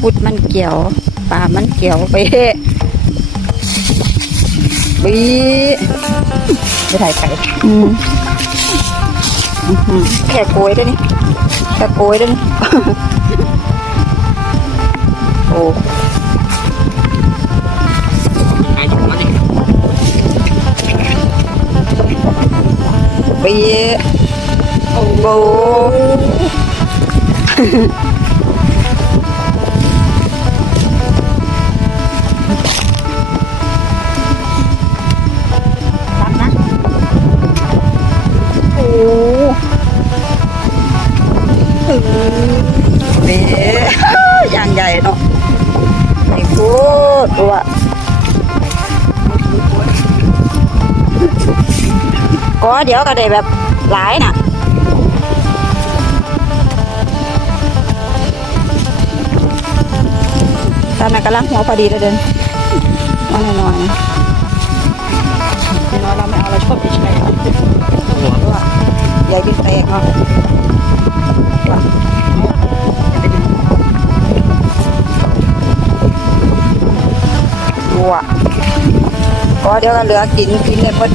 พุดมันเกี่ยวปลามันเกี่ยวไปบีไปถ่ายไก่อืมอื้อหือแค่โกยด้วยนี่แค่โกยด้วยนี่โอ้ไอ้จุกมันนี่บีโอ้โห เนาะไอ้พูดตัวก็เดี๋ยวก็ได้แบบหลายน่ะตอนนั้นกำลังหัวพอดีเลยเดินว่าหน่อยๆนะน้อยเราไม่เอาเราชอบเฉยๆหัวว่ใหญ่เป็นแตกเนาะ อะก็เดี๋ยวก็เหลือกินกินเลยหมด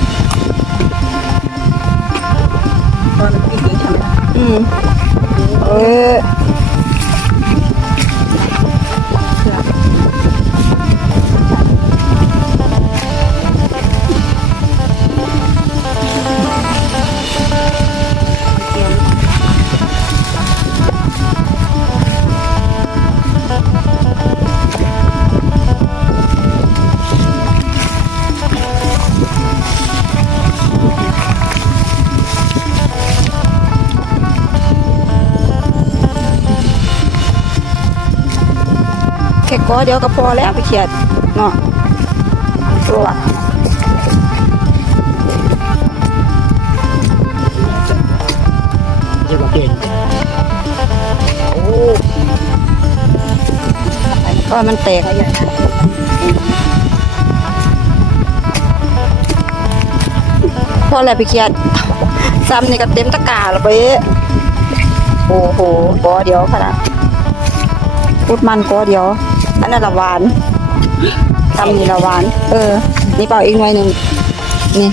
ตอนพี่หญิงทำได้อืมเออ แค่ก็เดี๋ยวก็พอแล้วไปเขียดเนาะตัวเรียกว่าเปลี่ยนโอ้ก็มันแตกพอแล้วไปเขียดซ้ำนี่ก็เต็มตะกาแล้วไปโอ้โหก็เดี๋ยวขนาดพูดมันก็เดี๋ยว อันนั้นละหวานตำนี่ละหวาน เออ นี่เปล่าอีกหน่อยหนึ่งนี่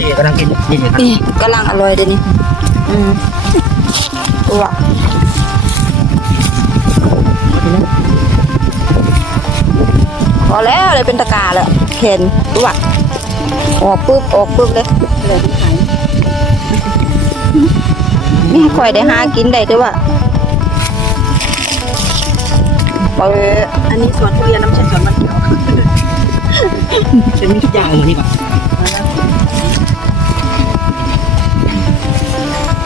นี่กำลังกินกินอยู่ครับนี่กำลังอร่อยเดี๋ยวนี้อืมตัวพอแล้วเลยเป็นตะกร้าแล้วเห็นตัวออกปุ๊บออกปุ๊บเลยเลยที่ขายนี่ค่อยได้หากินได้ด้วยว่า เอออันนี้สวนทุเรียนน้ำเชื่อมสวนมันเขียวเป็นทุกอย่างเลยนี่ป่ะ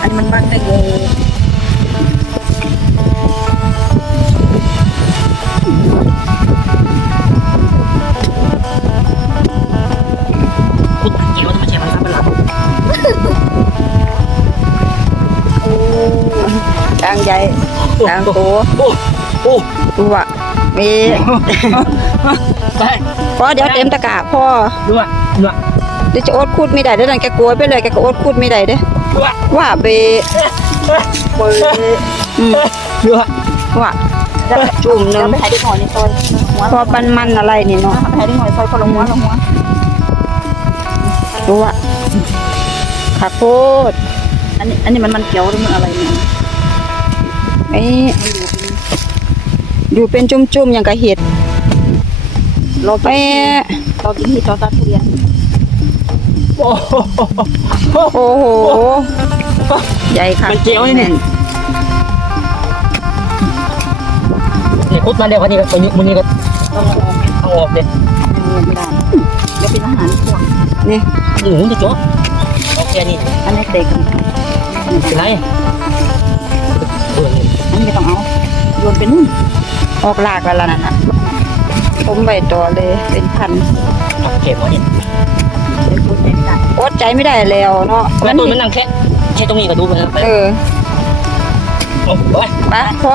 อันนี้มันบ้านแตงโมคุดเกี่ยวต้องมาแช่มันซับเป็นหลักกลางใหญ่กลางโต โอ้โอ้ตัวมีไปพอเดี๋ยวเต็มตะกร้าพ่อดูอะดูอะเดี๋ยวจะอดคูดไม่ได้เดี๋ยวนั่นแกกลัวไปเลยแกก็อดคูดไม่ได้เด้ดูอะว่าเบเบอืมดูอะว่าจุ่มหนึเดี๋ยวงไปขายที่หอยในซอยหัวพอปันมันอะไรนี่เนาะไปขายที่หอยซอยคนละหัวละหัวดูว่าขาโคตรอันนี้อันนี้มันมันเขียวหรือมันอะไรเนี่ยไอ้ อยู่เป็นจุ่มๆอย่างกับเห็ดเราไปกินเรากินที่จอตัดทุเรียนโอ้โหโอ้โหใหญ่ค่ะมันเจียวนี่นี่นี่คุดมาเร็วกว่านี้ก็ไปนี่มันนี่ก็ต้องเอาออกเอาออกเลยไม่ได้เดี๋ยวเป็นอาหารพวกนี่หนูจะโจ๊กโอเคนี่อันนี้เตะกันเป็นไรเอออันนี้ไม่ต้องเอาโยนไปนู่น ออกหลากแล้วล่ะนั่นน่ะผมใบต่อเลยเป็นพันเอาเข็มวะเนี่ยเดี๋ยวคุณไม่ได้อดใจไม่ได้แล้วเนาะแล้วต้นมันนั่งแค่แค่ตรงนี้ก็ดูไปแล้วเออโอ้ยไปพ่อ